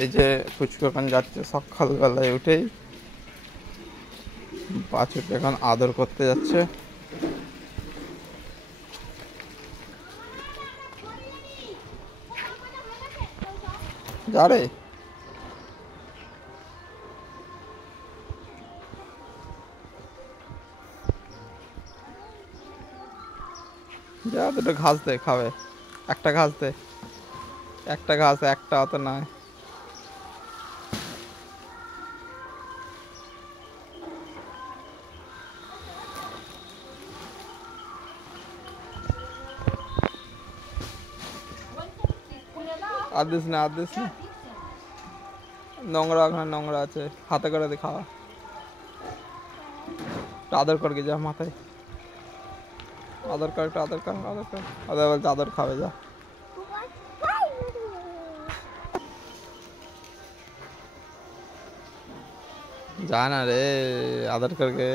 এই যে পুচকু এখন যাচ্ছে সকালবেলায় উঠেই, বাছুরকে এখন আদর করতে যাচ্ছে। যা রে, যা দুটো ঘাস দে খাবে। একটা ঘাস দে, একটা ঘাস, একটা অত নয়। আর দিস না, আর দিস না, নোংরা ওখানে নোংরা আছে, হাতে করে দিয়ে খাওয়া। একটু আদর করকে যা মাথায়, আদর কর, একটু আদর কর, আদর কর। আদর বলছে আদর খাবে, যা। जा ना रे, आदर करके।